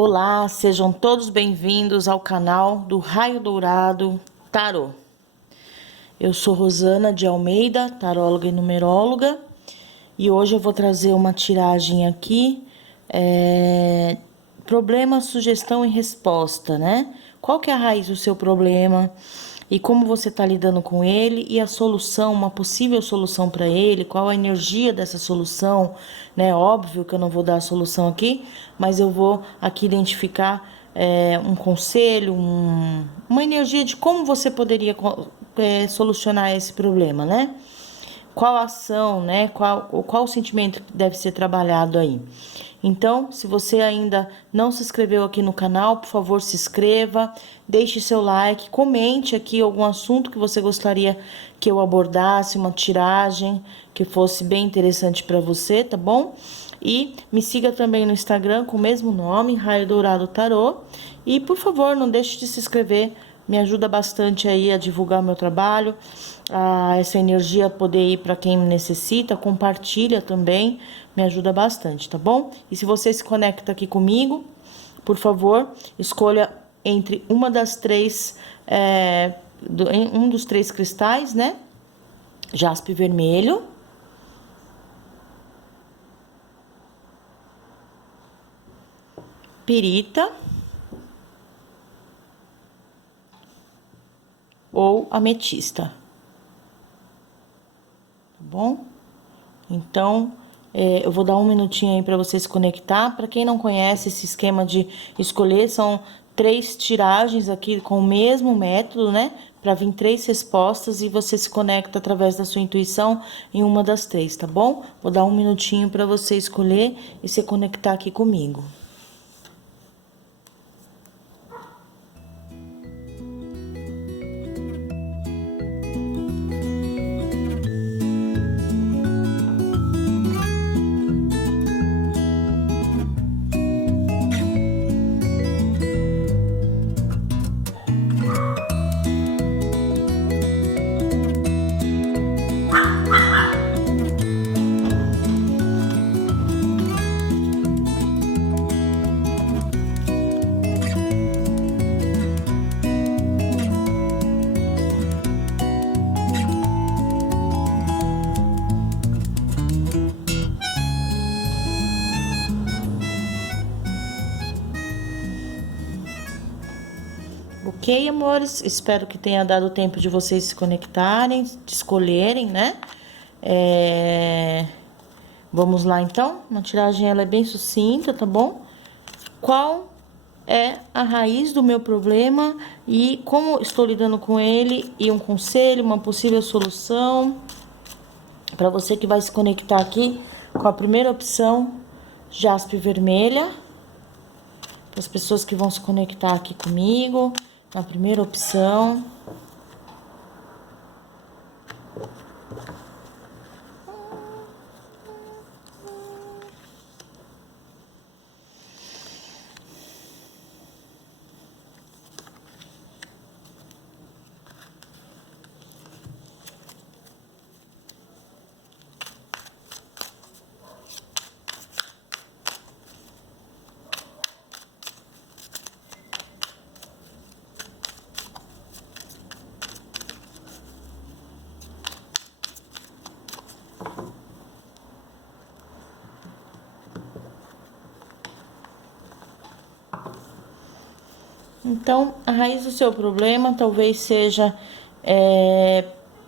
Olá, sejam todos bem-vindos ao canal do Raio Dourado Tarô. Eu sou Rosana de Almeida, taróloga e numeróloga, e hoje eu vou trazer uma tiragem aqui, problema, sugestão e resposta, né? Qual que é a raiz do seu problema e como você está lidando com ele e a solução, uma possível solução para ele, qual a energia dessa solução, né? Óbvio que eu não vou dar a solução aqui, mas eu vou aqui identificar um conselho, uma energia de como você poderia solucionar esse problema, né? Qual a ação, né? Qual o sentimento que deve ser trabalhado aí. Então, se você ainda não se inscreveu aqui no canal, por favor, se inscreva, deixe seu like, comente aqui algum assunto que você gostaria que eu abordasse, uma tiragem que fosse bem interessante para você, tá bom? E me siga também no Instagram com o mesmo nome, Raio Dourado Tarô. E, por favor, não deixe de se inscrever, me ajuda bastante aí a divulgar meu trabalho, essa energia poder ir para quem necessita, compartilha também, me ajuda bastante, tá bom? E se você se conecta aqui comigo, por favor, escolha entre uma das três, um dos três cristais, né? Jaspe vermelho, pirita ou ametista, tá bom? Então, eu vou dar um minutinho aí para você se conectar. Para quem não conhece esse esquema de escolher, são 3 tiragens aqui com o mesmo método, né? Para vir 3 respostas e você se conecta através da sua intuição em uma das 3, tá bom? Vou dar um minutinho para você escolher e se conectar aqui comigo. Ok, amores? Espero que tenha dado tempo de vocês se conectarem, de escolherem, né? Vamos lá, então. Uma tiragem, ela é bem sucinta, tá bom? Qual é a raiz do meu problema e como estou lidando com ele e um conselho, uma possível solução. Para você que vai se conectar aqui com a primeira opção, jaspe vermelha. Para as pessoas que vão se conectar aqui comigo, na primeira opção. Então, a raiz do seu problema talvez seja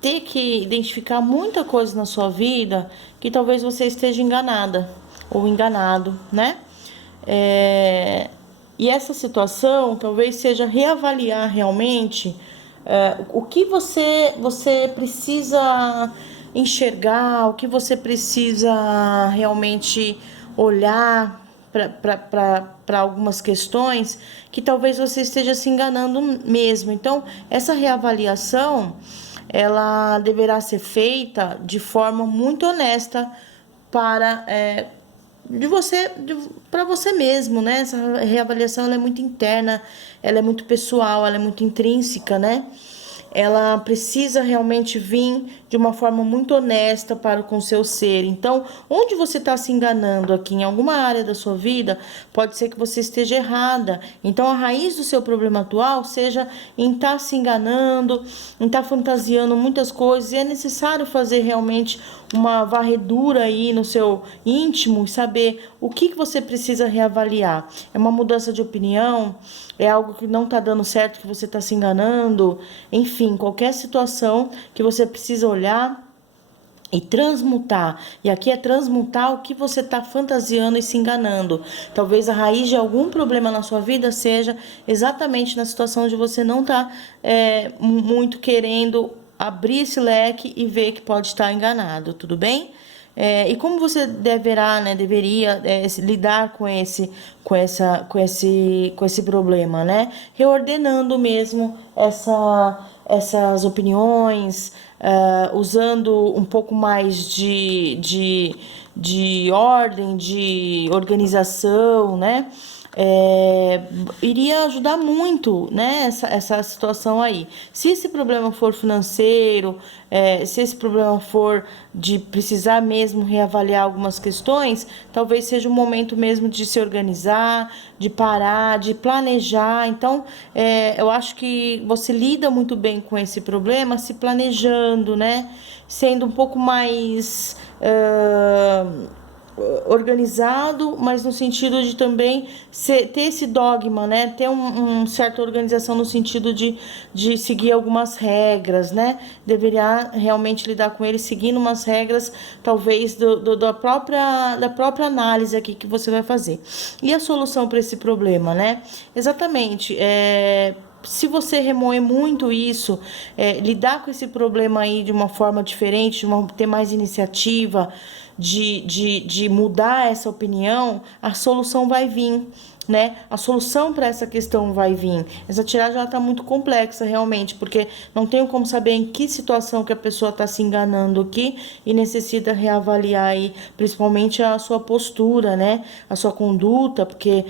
ter que identificar muita coisa na sua vida que talvez você esteja enganada ou enganado, né? E essa situação talvez seja reavaliar realmente o que você precisa enxergar, o que você precisa realmente olhar para algumas questões que talvez você esteja se enganando mesmo. Então, essa reavaliação, ela deverá ser feita de forma muito honesta para para você mesmo, né? Essa reavaliação, ela é muito interna, ela é muito pessoal, ela é muito intrínseca, né? ela precisa realmente vir de uma forma muito honesta para com o seu ser. Então, onde você está se enganando aqui, em alguma área da sua vida, pode ser que você esteja errada. Então, a raiz do seu problema atual seja em estar se enganando, em estar fantasiando muitas coisas, e é necessário fazer realmente uma varredura aí no seu íntimo e saber o que você precisa reavaliar. É uma mudança de opinião? É algo que não está dando certo, que você está se enganando? Enfim, qualquer situação que você precisa olhar e transmutar. E aqui é transmutar o que você está fantasiando e se enganando. Talvez a raiz de algum problema na sua vida seja exatamente na situação de você não estar muito querendo abrir esse leque e ver que pode estar enganado, tudo bem? E como você deveria lidar com esse problema, né? Reordenando mesmo essas opiniões, usando um pouco mais de ordem, de organização, né? Iria ajudar muito, né, essa situação aí. Se esse problema for financeiro, se esse problema for de precisar mesmo reavaliar algumas questões, talvez seja o momento mesmo de se organizar, de parar, de planejar. Então, eu acho que você lida muito bem com esse problema se planejando, né, sendo um pouco mais organizado, mas no sentido de também ter esse dogma, né? Ter uma certa organização no sentido de seguir algumas regras, né? Deveria realmente lidar com ele seguindo umas regras, talvez da própria análise aqui que você vai fazer. E a solução para esse problema, né? Exatamente, se você remoer muito isso, lidar com esse problema aí de uma forma diferente, ter mais iniciativa, de mudar essa opinião, a solução vai vir, né? A solução para essa questão vai vir. Essa tiragem já está muito complexa realmente, porque não tenho como saber em que situação que a pessoa está se enganando aqui e necessita reavaliar aí, principalmente a sua postura, né? A sua conduta, porque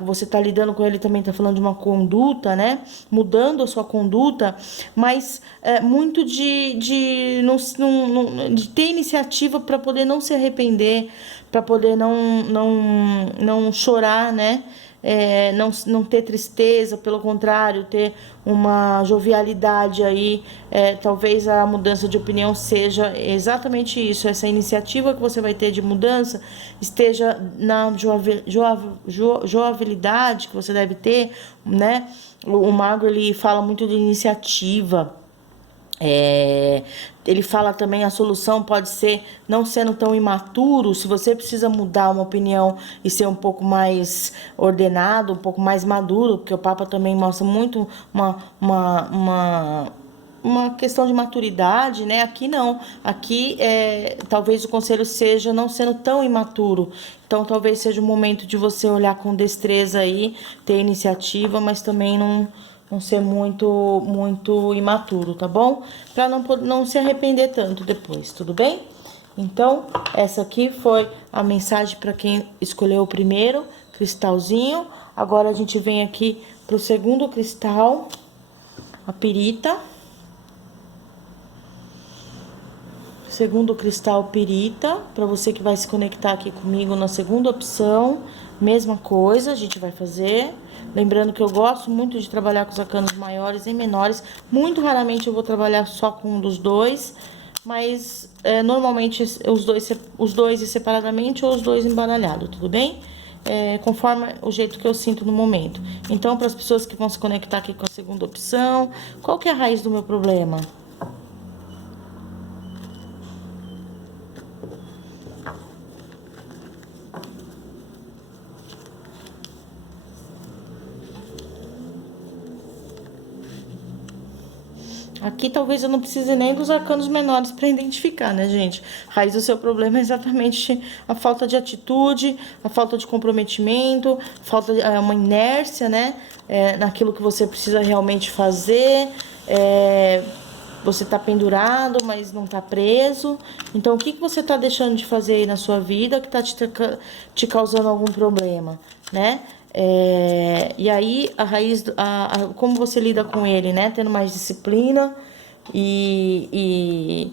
você está lidando com ele, também está falando de uma conduta, né? Mudando a sua conduta, mas muito de ter iniciativa para poder não se arrepender, para poder não chorar, né? Não ter tristeza, pelo contrário, ter uma jovialidade aí. Talvez a mudança de opinião seja exatamente isso, essa iniciativa que você vai ter de mudança esteja na jovialidade que você deve ter, né? O mago, ele fala muito de iniciativa. Ele fala também, a solução pode ser não sendo tão imaturo. Se você precisa mudar uma opinião e ser um pouco mais ordenado, um pouco mais maduro, porque o Papa também mostra muito uma questão de maturidade, né? Aqui não. Aqui talvez o conselho seja não sendo tão imaturo. Então talvez seja o momento de você olhar com destreza aí, ter iniciativa, mas também não ser muito imaturo, tá bom? Para não se arrepender tanto depois, tudo bem? Então, essa aqui foi a mensagem para quem escolheu o primeiro cristalzinho. Agora a gente vem aqui pro segundo cristal, a pirita. Segundo cristal, pirita, para você que vai se conectar aqui comigo na segunda opção, mesma coisa a gente vai fazer. Lembrando que eu gosto muito de trabalhar com os arcanos maiores e menores. Muito raramente eu vou trabalhar só com um dos dois, mas normalmente os dois separadamente ou os dois embaralhados, tudo bem? Conforme o jeito que eu sinto no momento. Então, para as pessoas que vão se conectar aqui com a segunda opção, qual que é a raiz do meu problema? Aqui talvez eu não precise nem dos arcanos menores para identificar, né, gente? A raiz do seu problema é exatamente a falta de atitude, a falta de comprometimento, uma inércia, né? Naquilo que você precisa realmente fazer. Você tá pendurado, mas não tá preso. Então, o que você tá deixando de fazer aí na sua vida que tá te causando algum problema, né? E aí, a raiz, como você lida com ele, né? Tendo mais disciplina, e,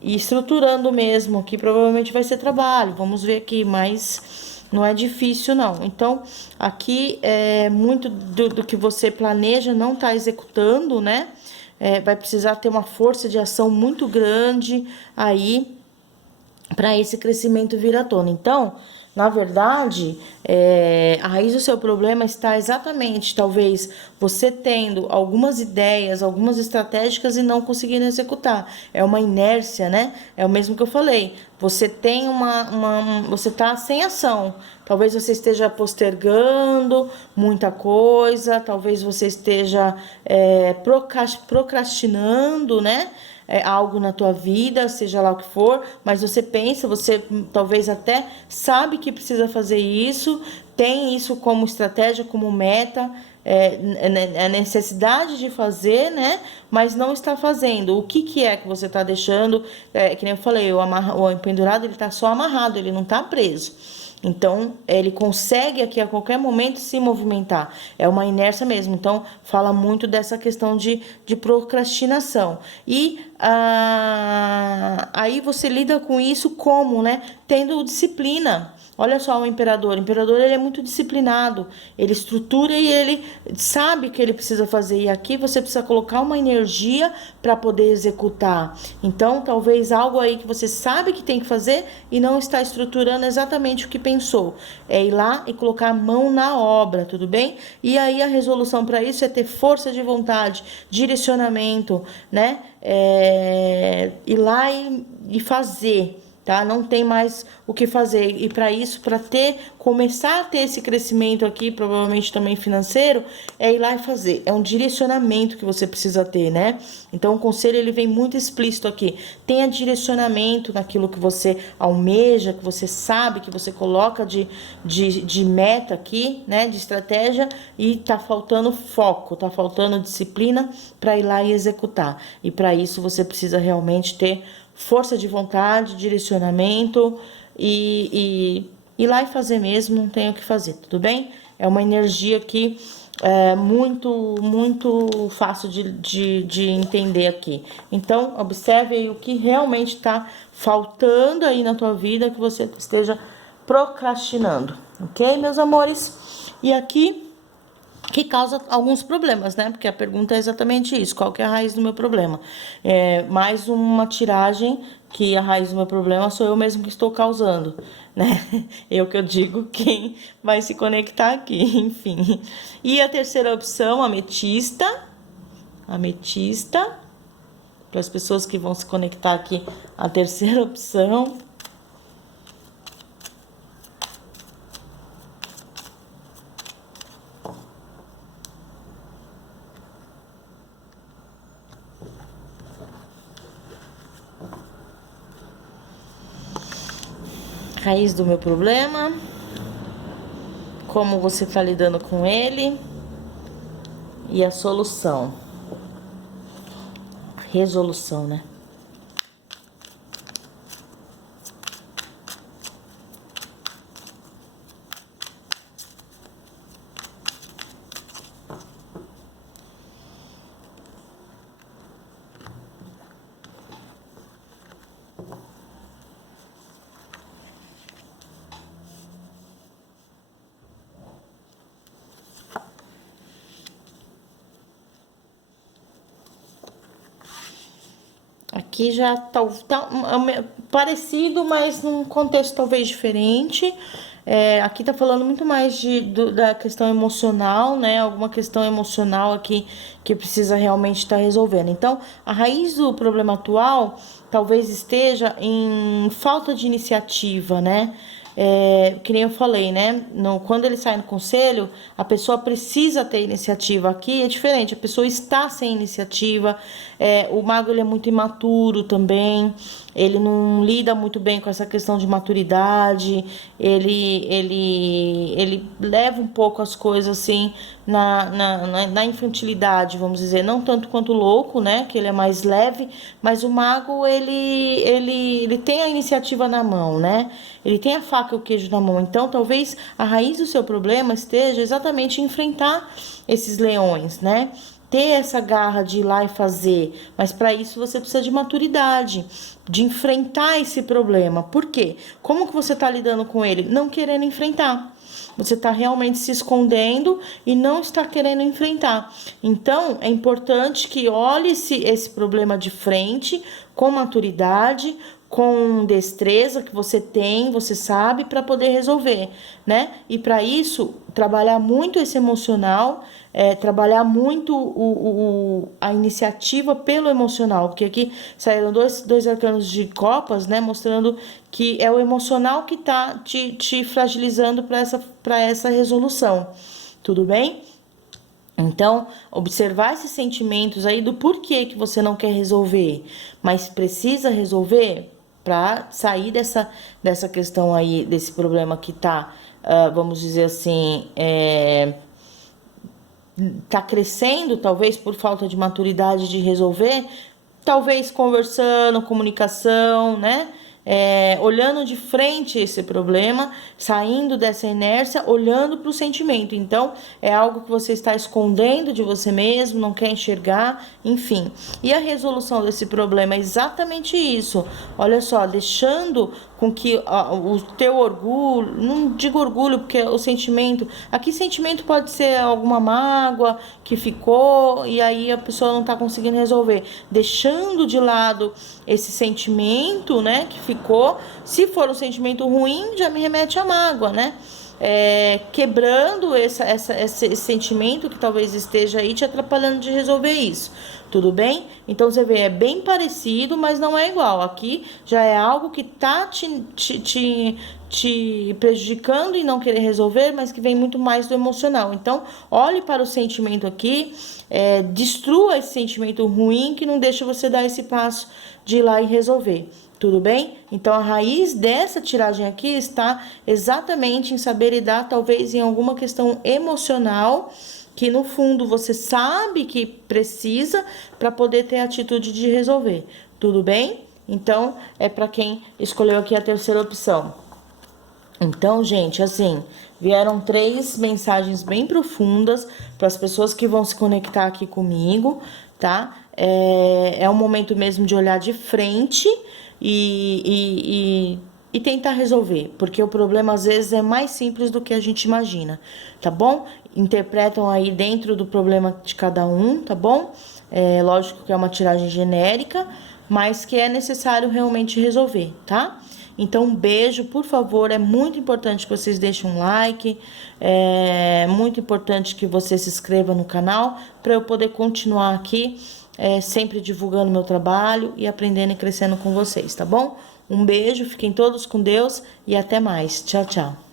e estruturando mesmo, que provavelmente vai ser trabalho. Vamos ver aqui, mas não é difícil não. Então, aqui é muito do que você planeja não tá executando, né? Vai precisar ter uma força de ação muito grande aí para esse crescimento vir à tona. Então, na verdade, a raiz do seu problema está exatamente, talvez, você tendo algumas ideias, algumas estratégicas e não conseguindo executar. É uma inércia, né? É o mesmo que eu falei. Você tem você está sem ação. Talvez você esteja postergando muita coisa, talvez você esteja procrastinando, né? Algo na tua vida, seja lá o que for, mas você pensa, você talvez até sabe que precisa fazer isso, tem isso como estratégia, como meta, a necessidade de fazer, né? Mas não está fazendo. O que é que você está deixando? Que nem eu falei, o empendurado ele está só amarrado, ele não está preso. Então, ele consegue aqui a qualquer momento se movimentar. É uma inércia mesmo. Então, fala muito dessa questão de procrastinação. E aí você lida com isso como, né? Tendo disciplina. Olha só o imperador ele é muito disciplinado, ele estrutura e ele sabe que ele precisa fazer. E aqui você precisa colocar uma energia para poder executar. Então, talvez algo aí que você sabe que tem que fazer e não está estruturando exatamente o que pensou. É ir lá e colocar a mão na obra, tudo bem? E aí a resolução para isso é ter força de vontade, direcionamento, né? Ir lá e fazer. Tá? Não tem mais o que fazer. E para isso, para começar a ter esse crescimento aqui, provavelmente também financeiro, é ir lá e fazer. É um direcionamento que você precisa ter, né? Então, o conselho ele vem muito explícito aqui. Tenha direcionamento naquilo que você almeja, que você sabe, que você coloca de meta aqui, né? De estratégia, e tá faltando foco, tá faltando disciplina para ir lá e executar. E para isso, você precisa realmente ter força de vontade, direcionamento e ir lá e fazer mesmo, não tem o que fazer, tudo bem? É uma energia que é muito fácil de entender aqui. Então, observe aí o que realmente está faltando aí na tua vida que você esteja procrastinando, ok, meus amores? E aqui que causa alguns problemas, né? Porque a pergunta é exatamente isso: qual que é a raiz do meu problema? Mais uma tiragem que a raiz do meu problema sou eu mesmo que estou causando, né? Eu que eu digo quem vai se conectar aqui, enfim. E a terceira opção, ametista, para as pessoas que vão se conectar aqui, a terceira opção. Raiz do meu problema, como você está lidando com ele e a solução, resolução, né? Aqui já tá parecido, mas num contexto talvez diferente. Aqui tá falando muito mais da questão emocional, né? Alguma questão emocional aqui que precisa realmente estar resolvendo. Então, a raiz do problema atual talvez esteja em falta de iniciativa, né? Que nem eu falei, né? Quando ele sai no conselho, a pessoa precisa ter iniciativa. Aqui é diferente, a pessoa está sem iniciativa. O mago ele é muito imaturo também, ele não lida muito bem com essa questão de maturidade, ele leva um pouco as coisas assim na infantilidade, vamos dizer, não tanto quanto o louco, né? Que ele é mais leve, mas o mago ele tem a iniciativa na mão, né? Ele tem a faca e o queijo na mão. Então, talvez a raiz do seu problema esteja exatamente em enfrentar esses leões, né? ter essa garra de ir lá e fazer, mas para isso você precisa de maturidade, de enfrentar esse problema. Por quê? Como que você está lidando com ele? Não querendo enfrentar. Você está realmente se escondendo e não está querendo enfrentar. Então, é importante que olhe esse problema de frente, com maturidade, com destreza que você tem, você sabe, para poder resolver, né? E para isso, trabalhar muito esse emocional, trabalhar muito a iniciativa pelo emocional, porque aqui saíram dois arcanos de copas, né? Mostrando que é o emocional que tá te fragilizando para essa resolução, tudo bem? Então, observar esses sentimentos aí do porquê que você não quer resolver, mas precisa resolver para sair dessa questão aí, desse problema que tá, vamos dizer assim, tá crescendo, talvez por falta de maturidade de resolver, talvez conversando, comunicação, né? Olhando de frente esse problema, saindo dessa inércia, olhando para o sentimento. Então, é algo que você está escondendo de você mesmo, não quer enxergar, enfim. E a resolução desse problema é exatamente isso. Olha só, deixando com que o teu orgulho, não digo orgulho, porque o sentimento, aqui sentimento pode ser alguma mágoa que ficou e aí a pessoa não está conseguindo resolver. Deixando de lado esse sentimento, né, que ficou, se for um sentimento ruim, já me remete à mágoa, né? Quebrando esse sentimento que talvez esteja aí te atrapalhando de resolver isso, tudo bem? Então você vê, é bem parecido, mas não é igual. Aqui já é algo que tá te prejudicando e não querer resolver, mas que vem muito mais do emocional. Então, olhe para o sentimento aqui, destrua esse sentimento ruim que não deixa você dar esse passo de ir lá e resolver. Tudo bem? Então, a raiz dessa tiragem aqui está exatamente em saber lidar, talvez em alguma questão emocional, que no fundo você sabe que precisa para poder ter a atitude de resolver. Tudo bem? Então, é para quem escolheu aqui a terceira opção. Então, gente, assim, vieram 3 mensagens bem profundas para as pessoas que vão se conectar aqui comigo, tá? É um momento mesmo de olhar de frente e tentar resolver, porque o problema às vezes é mais simples do que a gente imagina, tá bom? Interpretam aí dentro do problema de cada um, tá bom? Lógico que é uma tiragem genérica, mas que é necessário realmente resolver, tá? Então, um beijo, por favor, é muito importante que vocês deixem um like, é muito importante que você se inscreva no canal para eu poder continuar aqui, sempre divulgando meu trabalho e aprendendo e crescendo com vocês, tá bom? Um beijo, fiquem todos com Deus e até mais. Tchau, tchau.